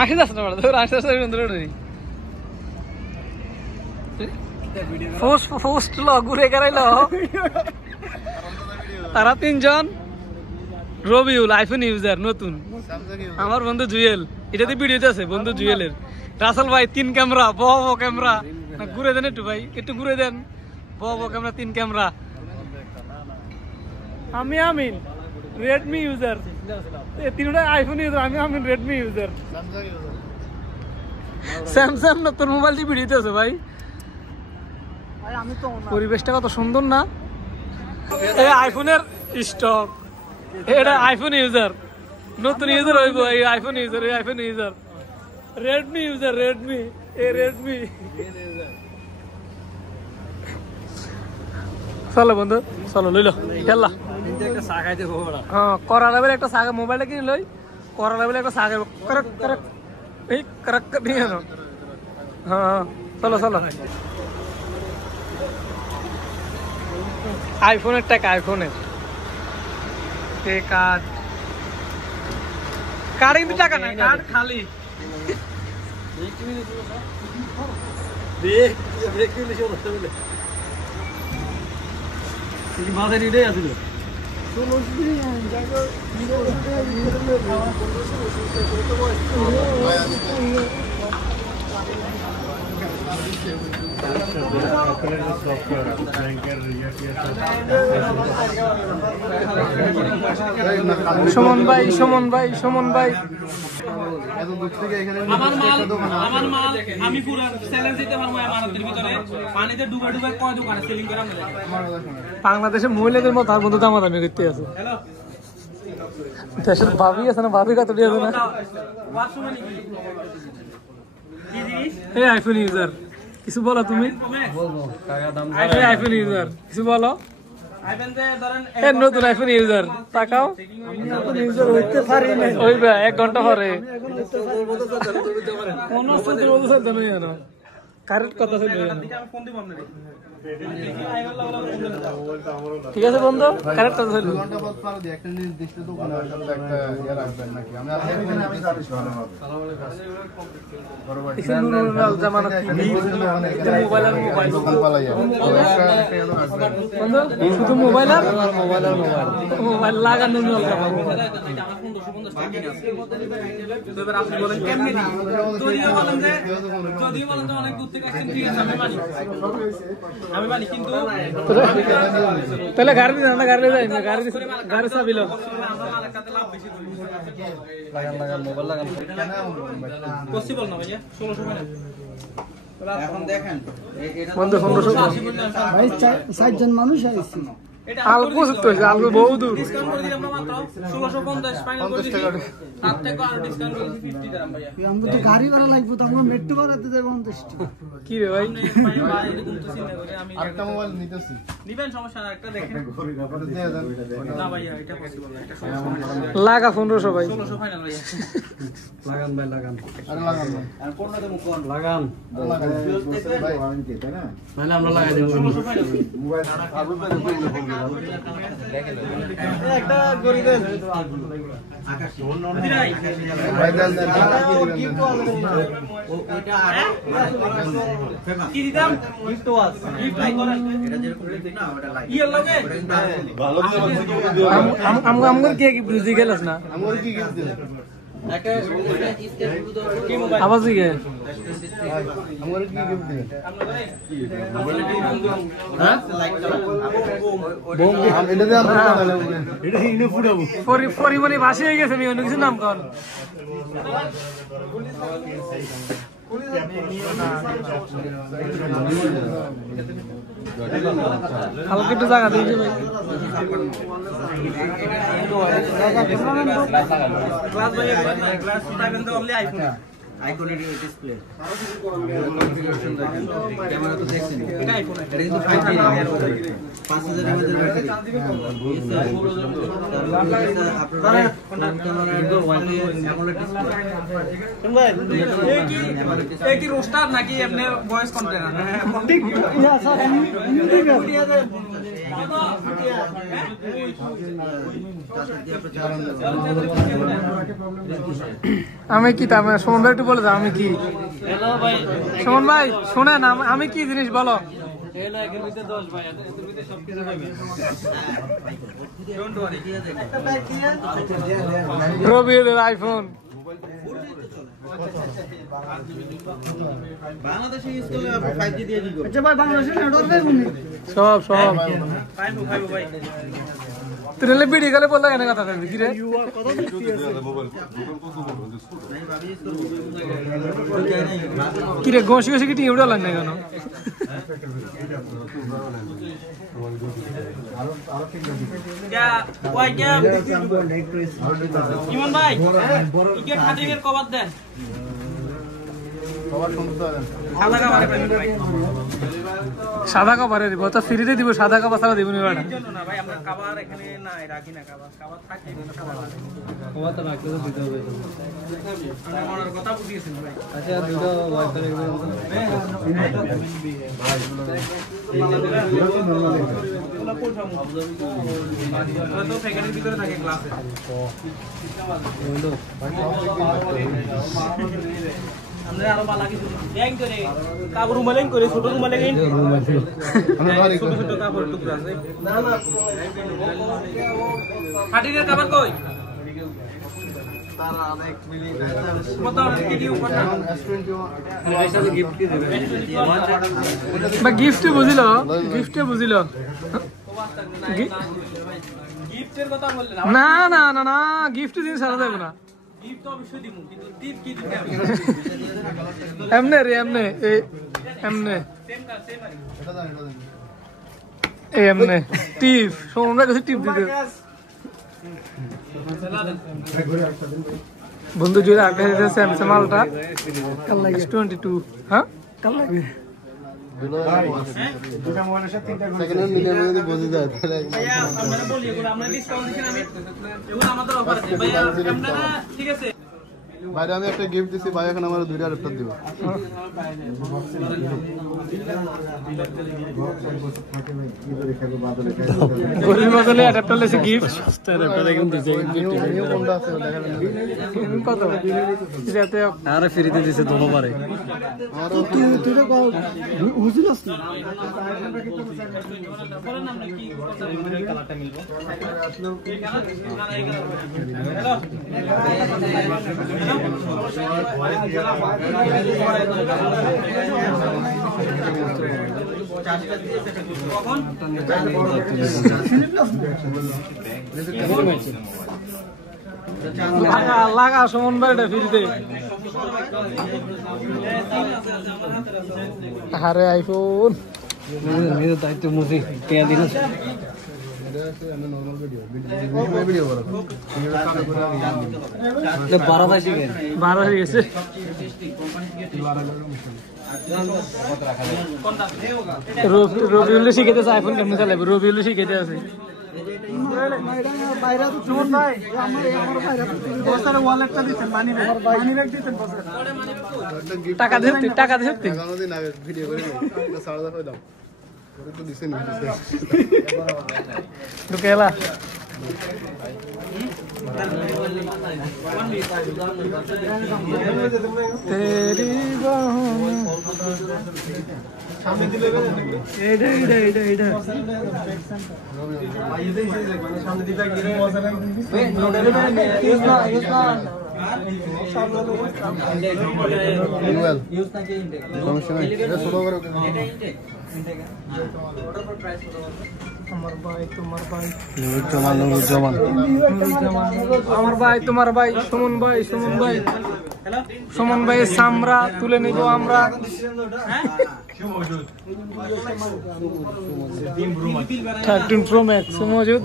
আসে যাচ্ছে না আসতে আসতে পোস্ট ল ঘুরে গেড়াইল তারা তিনজন রবিউল আইফোন ইউজার নতুন আমার বন্ধু জুয়েল এটাতে ভিডিওতে আছে বন্ধু জুয়েলের রাসেল ভাই 3 ক্যামেরা বড় ক্যামেরা ঘুরে দেন একটু ভাই একটু ঘুরে দেন বড় ক্যামেরা 3 ক্যামেরা আমি আমিন রেডমি ইউজার তিনটা আইফোন ইউজার আমি আমিন রেডমি ইউজার স্যামসাং নতুন মোবাইল দিয়ে ভিডিওতে আছে ভাই পরিবেশটা কত সুন্দর না এই আইফোনের স্টক এটা আইফোন ইউজার নতুন ইউজার হইব এই iPhone user Redmi user Redmi চলো বন্ধু চলো লইল খেলা করা লেভেল একটা সাগা মোবাইলটা কিনে লই করা লেভেল একটা সাগা কারেক্ট নিয়ে আনো হ্যাঁ চলো আইফোনের টাকা আইফোনের কার্ড কিন্তু টাকা না কার্ড খালি সুমন ভাই আমার মাল আমি পুরো চ্যালেঞ্জ দিতে পারবো আমাদের ভিতরে পানিতে ডুবে কয় দোকানে সেলিং করে আমরা বাংলাদেশে মহিলাদের মতো আর বন্ধু দামাদামি করতে আছে দেশের ভাবি আছে না ভাবি কত দিয়ে আছে না এই আইফোন ইউজার কিছু বলো তুমি আইফোন ইউজার কিছু বলো নতুন আইফোন ইউজার তাকাও ওই 1 ঘন্টা পরে কারেক্ট কথা ঠিক আছে বন্ধু কারেক্ট কথা শুধু মোবাইল লাগানো তাহলে গাড়ি দিন না গাড়ি যাই না গাড়ি চাবি লো লাগান মোবাইল লাগান পসিবল না ভাইয়া 1600 এখন দেখেন বন্ধু 1500 ভাই 60 জন মানুষ আইছে আলগো তো আলগো বহু দূর ডিসকাউন্ট করে দিলাম মাত্র 1650 ফাইনাল করে দিছি তার থেকে আর ডিসকাউন্ট করে 50 দিলাম ভাইয়া আমরা তো গাড়ি ভাড়া লাগবে তো আমরা মেট্রো ভাড়াতে যাব 50 কি রে ভাই এরকম তো চিন্তা করে আমি আরেকটা মোবাইল নিতেছি নিবেন সমস্যা না একটা দেখেন না ভাইয়া এটা পসিবল না এটা সমস্যা লাগা 1500 ভাই 1600 ফাইনাল ভাইয়া লাগান ভাই লাগান আরে লাগান ভাই আর কোন না দেব কোন লাগান ভাই ওয়ারেন্টি তাই না মানে আমরা লাগাই দেব 1600 ফাইনাল মোবাইল আবু একটা গরি দেন আকাশ ভাই দেন কি তো ওইটা কি দিতাম গিফট ওয়াজ গিফট লাইক করেন এটা যেরকম লিখি না ওটা লাইক ইয়া লাগে ভালো আমগর কি গিফট বুঝি গেলস না আমগর কি গিফট দিলেন একটা স্টেপ কি মোবাইল আওয়াজ কি আমগর কি গিফট দিলেন হ্যাঁ লাইক করা বোম এটা দে আমরা এটা ইনে ফুটাবো পরিমাণে ভাসি হয়ে গেছে আমি অন্য কিছু নাম কর হালকা একটু জায়গা দিয়েছে ভাই ক্লাস ভাই ক্লাস 7 তো অনলি আইফোন আইকনের ডিসপ্লে কনফিগারেশন দেখেন ক্যামেরা তো দেখছেন এটা আইফোন এটা কিন্তু 5G 5000 এর মধ্যে ব্যাটারি আপনারা ক্যামেরা অ্যামোলেড ডিসপ্লে ভাই এই কি রোস্টার নাকি এমনি ভয়েস কন্টেনার ঠিক ইয়া স্যার আমি কি তা সুমন ভাই একটু বলে দাও আমি কি সুমন ভাই শোনেন আমি কি জিনিস বলো রবিউলের আইফোন বাংলাদেশে ইউজ করলে আপনি 5G দিয়ে দিব আচ্ছা ভাই বাংলাদেশে নেটওয়ার্ক দেয় কোনি সব পাইবো ভাই তেলে ভিডিও কলে বললা কেন কথা বলবি কি রে কত দিচ্ছি মোবাইল কি রে গোশি গোশি কি টিউডা লাগ না কেন क्या ওই क्या ইমন ভাই টিকেট খাটিনের কভার দেন কভার সুন্দর দেন সাদা কভারে পাবেন ভাই সাদা কভারে দিব তো ফ্রিতে দিব সাদা কভার ছাড়া দিব না না ভাই আমরা কভার এখানে না রাখি না কভার থাকে কভার কভার তো রাখতে দিতে হবে আমার কথা বুঝিয়েছেন ভাই আচ্ছা দুটো ওয়াইফাই তো সেকেন্ডের ভিতরে থাকে ক্লাসে আমরা আরো বালা কিছু ব্যাং করে কাপড় রুমালেন করে ছোট রুমালে গেন ছোট ছোট কাপড় টুকরা আছে না না হাটির কাপড় কই তার আরেক মিনিট কত কি দিও কত পয়সা গিফট কি দেবে বা গিফট বুঝিলো গিফটের কথা বললেন না না না না গিফট দিন সারা দেব না গিফট তো অবশ্যই দিমু কিন্তু টিপ কি দিতে হবে এমনে রে এমনে এমনে সেম আর এটা জানি এমনে টিপ সোমরা কাছে টিপ দিতে বন্ধু জুড়ে আগে স্যামসাং মালটা কাল লাগে 22 হ্যাঁ কাল লাগে দুটা মোবাইলের সাথে তিনটা সেকেন্ড হ্যান্ড মিলিয়ে যদি বুঝে যায় তাহলে ভাইয়া আমরা বলি এগুলো আমরা ডিসকাউন্ট দিছি আমি এগুলো আমাদের অফার আছে ভাইয়া আপনারা ঠিক আছে বাইরে আমি একটা গিফট দিছি ভাই এখন আমার দুইটা ল্যাপটপ দিব গরিব বদলে অ্যাডাপ্টার লেছে গিফট সস্তা অ্যাডাপ্টার এখন দিছে গিফট কোনটা আছে দেখা কত যাতে আরে ফ্রিতে দিছে দুবারে আর তুই তো বুঝিস না বলেন আমরা কি কালারটা মিলবো এই কালার হ্যালো লাগা সুমন ভাই এটা ফ্রিতে আরে আইফোন নিজের দায়িত্ব মুজি পেয়া দিন আমি নরমাল ভিডিও করব 12 বাজে গেল 12 হয়ে গেছে রবিউল শিখেতে আইফোন কেমন চালাবে রবিউল শিখেতে আছে টাকা দিতে কোনদিন আগে ভিডিও করে না সাড়া দাও দাও করে তো দিছেন ঢুকেলা তেরি সামনে দিলে এইটা সামনে দিলে গিরে মজা আমার ভাই তোমার ভাই সুমন ভাই সামরা তুলে নিব আমরা 13 Pro Max মজুদ